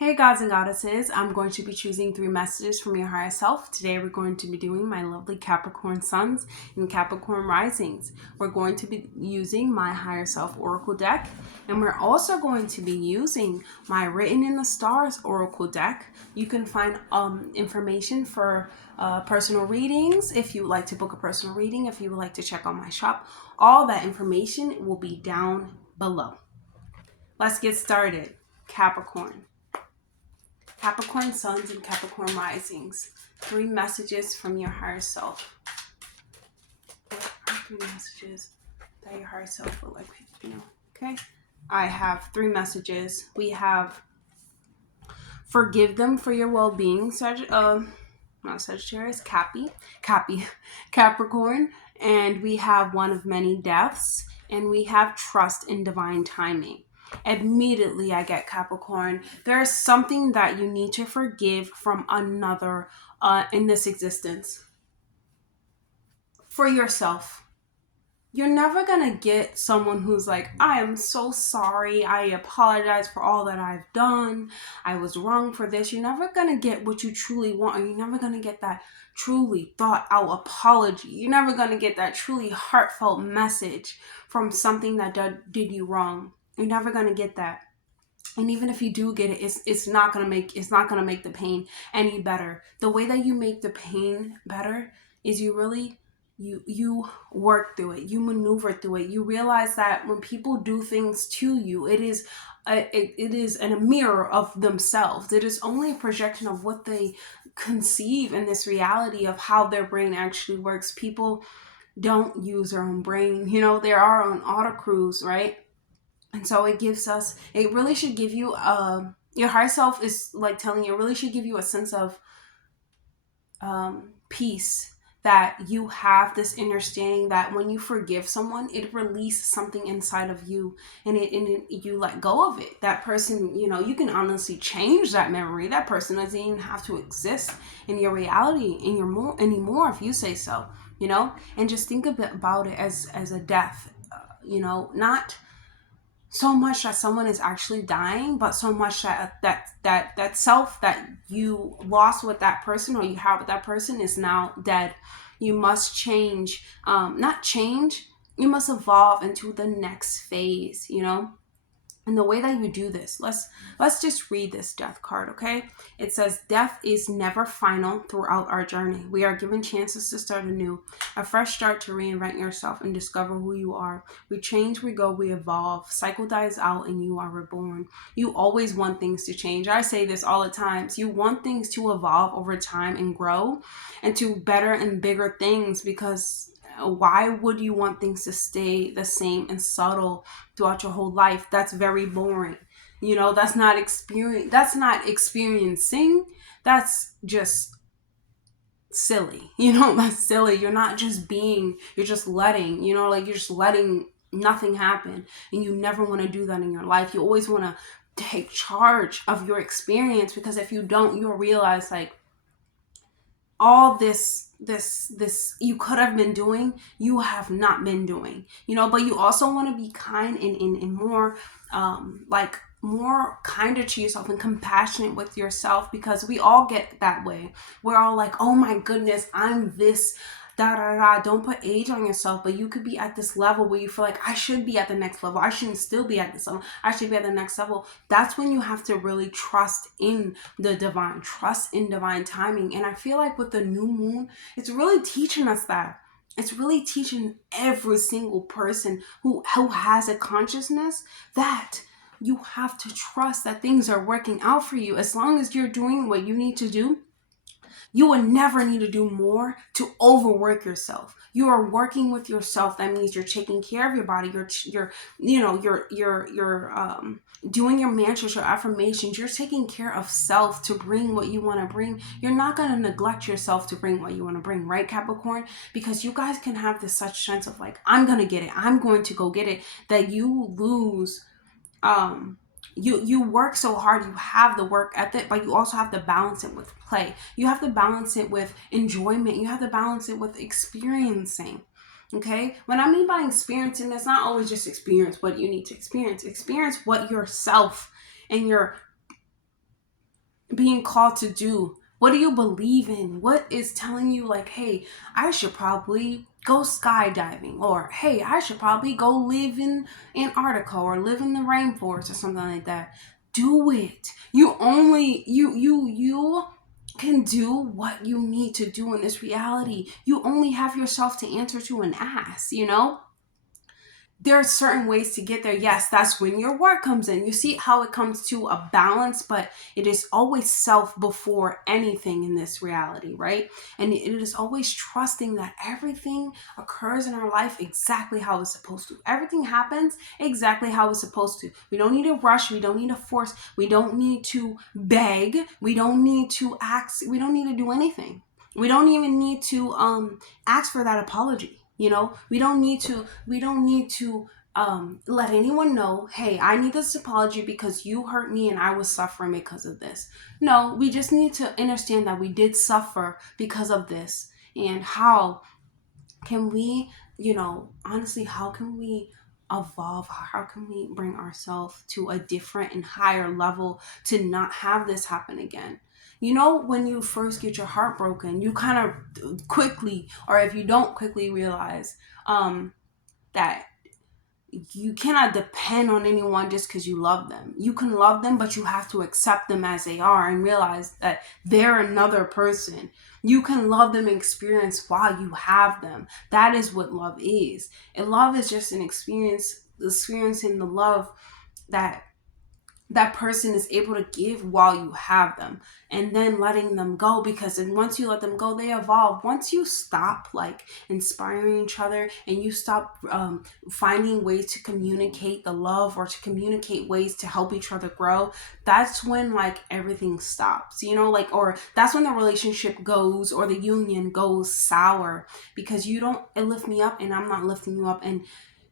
Hey gods and goddesses, I'm going to be choosing 3 messages from your higher self. Today we're going to be doing my lovely Capricorn suns and Capricorn risings. We're going to be using my higher self oracle deck, and we're also going to be using my written in the stars oracle deck. You can find information for personal readings if you would like to book a personal reading, if you would like to check on my shop. All that information will be down below. Let's get started. Capricorn suns and Capricorn risings. 3 messages from your higher self. What are 3 messages that your higher self would like you know? Okay. I have 3 messages. We have forgive them for your well-being, not Sagittarius, Capricorn, and we have one of many deaths, and we have trust in divine timing. Immediately I get Capricorn. There's something that you need to forgive from another in this existence. For yourself. You're never gonna get someone who's like, I am so sorry, I apologize for all that I've done, I was wrong for this. You're never gonna get what you truly want, or you're never gonna get that truly thought out apology. You're never gonna get that truly heartfelt message from something that did you wrong. You're never gonna get that. And even if you do get it, it's not gonna make the pain any better. The way that you make the pain better is you really you work through it, you maneuver through it. You realize that when people do things to you, it is a mirror of themselves. It is only a projection of what they conceive in this reality of how their brain actually works. People don't use their own brain. They're our own autocruise, right? And so it really should give you your higher self is like telling you, it really should give you a sense of peace, that you have this understanding that when you forgive someone, it releases something inside of you, and you let go of it. That person, you can honestly change that memory. That person doesn't even have to exist in your reality anymore if you say so, and just think about it as a death, not so much that someone is actually dying, but so much that self that you lost with that person, or you have with that person, is now dead. You must change, not change, you must evolve into the next phase, And the way that you do this, let's just read this death card, okay? It says, death is never final throughout our journey. We are given chances to start anew, a fresh start to reinvent yourself and discover who you are. We change, we go, we evolve. Cycle dies out and you are reborn. You always want things to change. I say this all the time. You want things to evolve over time and grow into better and bigger things, because why would you want things to stay the same and subtle throughout your whole life? That's very boring. That's not experiencing. That's just silly. That's silly. You're not just being, you're just letting, you're just letting nothing happen. And you never want to do that in your life. You always want to take charge of your experience, because if you don't, you'll realize like all this you could have been doing, you have not been doing, but you also want to be kind and more more kinder to yourself and compassionate with yourself, because we all get that way. We're all like, oh my goodness, I'm this da da da. Don't put age on yourself, but you could be at this level where you feel like, I should be at the next level. I shouldn't still be at this level. I should be at the next level. That's when you have to really trust in the divine, trust in divine timing. And I feel like with the new moon, it's really teaching us that. It's really teaching every single person who has a consciousness that you have to trust that things are working out for you. As long as you're doing what you need to do, you will never need to do more to overwork yourself. You are working with yourself. That means you're taking care of your body. You're doing your mantras, your affirmations. You're taking care of self to bring what you want to bring. You're not going to neglect yourself to bring what you want to bring, right, Capricorn? Because you guys can have this such sense of like, I'm going to get it, I'm going to go get it, that you lose you work so hard, you have the work ethic, but you also have to balance it with play. You have to balance it with enjoyment. You have to balance it with experiencing. Okay? What I mean by experiencing, it's not always just experience what you need to experience. Experience what yourself and your being called to do? What do you believe in? What is telling you like, hey, I should probably go skydiving, or hey, I should probably go live in Antarctica or live in the rainforest or something like that? Do it. You can do what you need to do in this reality. You only have yourself to answer to and ask, you know? There are certain ways to get there. Yes, that's when your work comes in. You see how it comes to a balance, but it is always self before anything in this reality, right? And it is always trusting that everything occurs in our life exactly how it's supposed to. Everything happens exactly how it's supposed to. We don't need to rush. We don't need to force. We don't need to beg. We don't need to ask. We don't need to do anything. We don't even need to ask for that apology. You know, we don't need to let anyone know, hey, I need this apology because you hurt me and I was suffering because of this. No, we just need to understand that we did suffer because of this. And how can we, honestly, how can we evolve? How can we bring ourselves to a different and higher level to not have this happen again? You know, when you first get your heart broken, you kind of quickly, or if you don't quickly realize that you cannot depend on anyone just because you love them. You can love them, but you have to accept them as they are and realize that they're another person. You can love them and experience while you have them. That is what love is. And love is just an experiencing the love that person is able to give while you have them, and then letting them go, because then once you let them go, they evolve. Once you stop like inspiring each other and you stop finding ways to communicate the love or to communicate ways to help each other grow, that's when like everything stops, like, or that's when the relationship goes, or the union goes sour, because you don't lift me up and I'm not lifting you up. And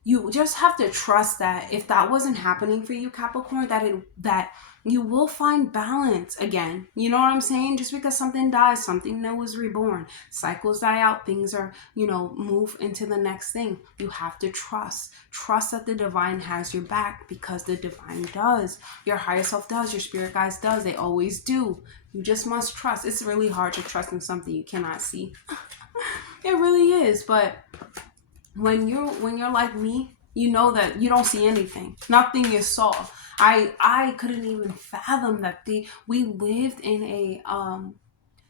you just have to trust that if that wasn't happening for you, Capricorn, that you will find balance again. You know what I'm saying? Just because something dies, something new is reborn. Cycles die out, things are, move into the next thing. You have to trust. Trust that the divine has your back, because the divine does. Your higher self does. Your spirit guides does. They always do. You just must trust. It's really hard to trust in something you cannot see. It really is, but when you're like me, you know that you don't see anything. Nothing is saw. I couldn't even fathom that we lived in a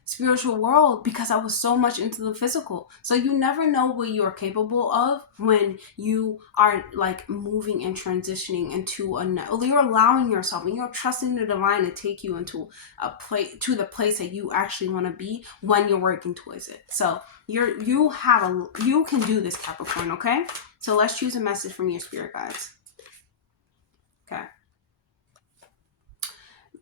spiritual world because I was so much into the physical. So you never know what you are capable of when you are like moving and transitioning into you're allowing yourself and you're trusting the divine to take you into the place that you actually want to be when you're working towards it. So you can do this, Capricorn. Okay, so let's choose a message from your spirit guides. Okay.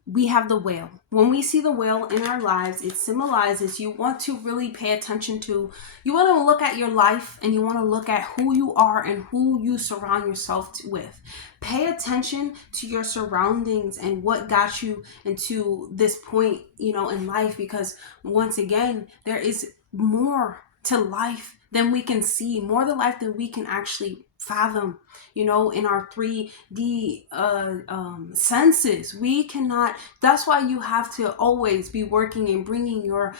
We have the whale. When we see the whale in our lives, it symbolizes you want to really pay attention to, you want to look at your life and you want to look at who you are and who you surround yourself with. Pay attention to your surroundings and what got you into this point, in life, because once again, there is more to life than we can see, more to life than we can actually fathom, in our 3D senses. We cannot, that's why you have to always be working and bringing your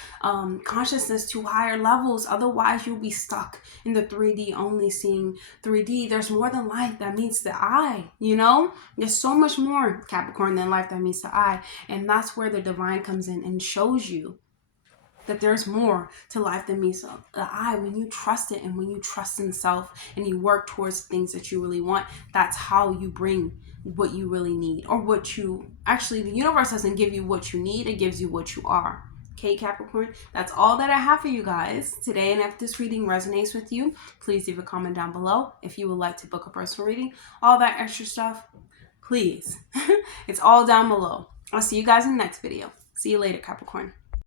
consciousness to higher levels. Otherwise you'll be stuck in the 3D, only seeing 3D. There's more than life that meets the eye, there's so much more, Capricorn, than life that meets the eye. And that's where the divine comes in and shows you that there's more to life than meets the eye. When you trust it and when you trust in self and you work towards things that you really want, that's how you bring what you really need, or what you actually, the universe doesn't give you what you need, it gives you what you are. Okay, Capricorn, that's all that I have for you guys today. And if this reading resonates with you, please leave a comment down below. If you would like to book a personal reading, all that extra stuff, please. It's all down below. I'll see you guys in the next video. See you later, Capricorn.